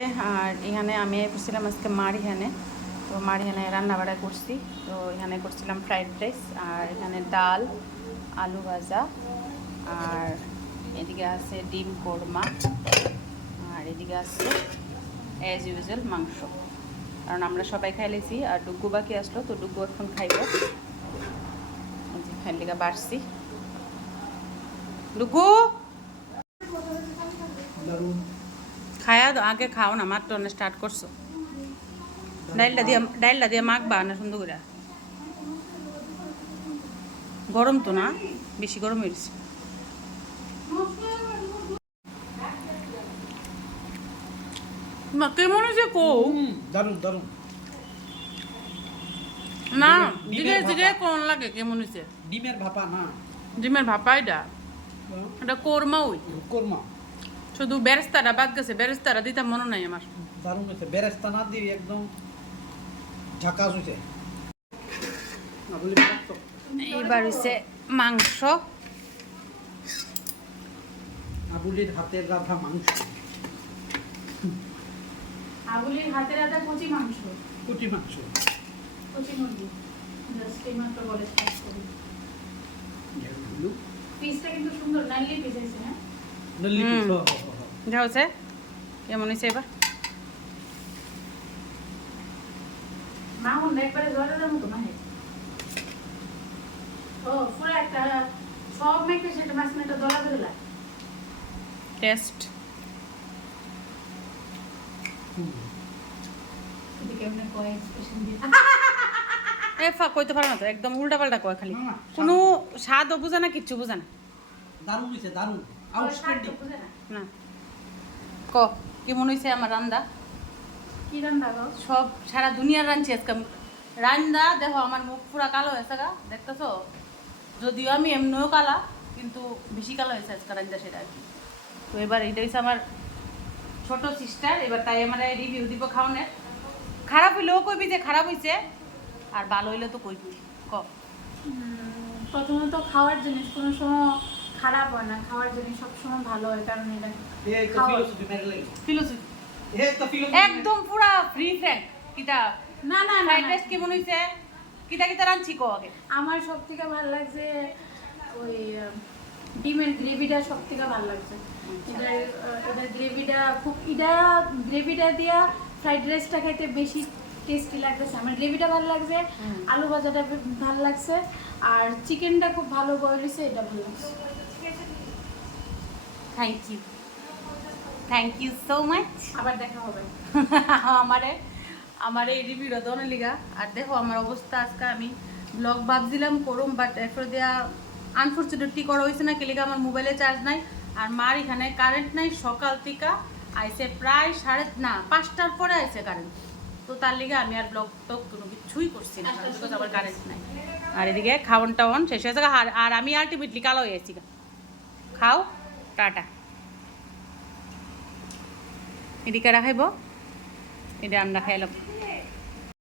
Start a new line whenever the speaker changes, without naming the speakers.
আর এখানে আমি করছিলাম আজকে মার এখানে তো মার এখানে রান্না বাড়া করছি। তো এখানে করছিলাম ফ্রাইড রাইস আর এখানে ডাল, আলু ভাজা আর এদিকে আছে ডিম কোরমা আর এদিকে আছে অ্যাজ ইউজুয়াল মাংস। কারণ আমরা সবাই খাইলেছি আর ডুগ্গু বাকি আসলো, তো ডুগ্গু এখন খাইব। এই যে খাইল লিগা বাড়ছি। ডুগ্গু দাও, আগে খাও না মাত্র না স্টার্ট করছ। ডাইলটা দিয়ে ডাইলটা দিয়ে মাখবা না সুন্দর করে? গরম তো না বেশি গরম হয়েছে কেমন হয়েছে কো
হুম, দারুণ দারুণ।
না
ভাপা।
কোন লাগে কেমন হয়েছে?
ডিমের ভাপা না
ডিমের ভাপাইটা এটা কোরমা ওই?
কোরমা।
শুধু বেরেস্তাটা বাদ গেছে বেরেস্তাটা দিতাম মনে নাই আমার।
দারুণ হয়েছে বেরেস্তা না দিয়ে একদম ঝাকাস হয়েছে।
এইবার হয়েছে মাংস।
আবুলির হাতের রাধা মাংস।
আবুলির হাতে রাতে কচি মাংস।
কুটি মাংস।
কচি মুরগি। জাস্ট এইমাত্র বলে স্টার্ট করি। পিসটা কিন্তু সুন্দর নাইলি পিস আছে হ্যাঁ?
নল্লি পিস।
যা হচ্ছে কেমন হয়েছে এবার? টেস্ট এ ফা কইতে পারো না তো একদম উল্টা পাল্টা কয় খালি। কোনো স্বাদও বোঝে না কিচ্ছু বোঝে না।
দারুণ হয়েছে দারুণ। আউটস্ট্যান্ডিং
না।
ক কেমন হয়েছে আমার রান্দা?
কি রান্দা গো?
সব সারা দুনিয়ার রাঁধছি আজকে। রান্দা দেখো আমার মুখ পুরা কালো হয়েছে গা দেখতেছো? যদিও আমি এমনিও কালা কিন্তু বেশি কালো হয়েছে আজকে রান্দা সেটা আর কি। তো এবার এটা হচ্ছে আমার ছোট সিস্টার এবার তাই আমার রিভিউ দিব খাওয়ানোর খারাপ হইলেও কইবি যে খারাপ হয়েছে আর ভালো হইলে তো কইবি। ক?
প্রথমত খাওয়ার জিনিস কোনো সময় খারাপ হয় না খাওয়ার জিনিস সবসময় ভালো হয় কারণ এটা
এই তো ফিলোসফি মেরে লাগে
ফিলোসফি
এই তো
একদম পুরা ফ্রি ফ্র্যাঙ্ক কিতা?
না না না
ফ্রাইড। রাইস কেমন হয়েছে কিতা কিতা রাঁধছি কো আগে।
আমার সব থেকে ভালো লাগছে ওই ডিমের গ্রেভিটা সব থেকে ভালো লাগছে। এটা এটা গ্রেভিটা খুব এটা গ্রেভিটা দিয়া ফ্রাইড রাইসটা খাইতে বেশি টেস্টি লাগতেছে আমার গ্রেভিটা ভালো লাগছে আলু ভাজাটা ভালো লাগছে আর চিকেনটা খুব ভালো বয়েল হয়েছে এটা ভালো লাগছে।
Thank you thank you so much
আবার দেখা হবে।
আমারে আমার এই রিভিউটা দোনো লিগা। আর দেখো আমার অবস্থা আজকে আমি ব্লগ ভাবছিলাম করুম বাট এরপর দেয়া আনফর্চুনেটলি করা হয়েছে না কেলিগা আমার মোবাইলে চার্জ নাই। আর মার এখানে কারেন্ট নাই সকাল থেকে আইসে প্রায় সাড়ে না পাঁচটার পরে আইসে কারেন্ট তো তার লিগে আমি আর ব্লগ তো কোনো কিছুই করছি না বিকজ আমার কারেন্ট নাই। আর এদিকে খাওয়ান টাওয়ান শেষ হয়েছে আর আর আমি আলটিমেটলি কালো হয়ে গেছি খাও টাটা। এদিকে রাখাইব। এটা আমরা খাইলাম।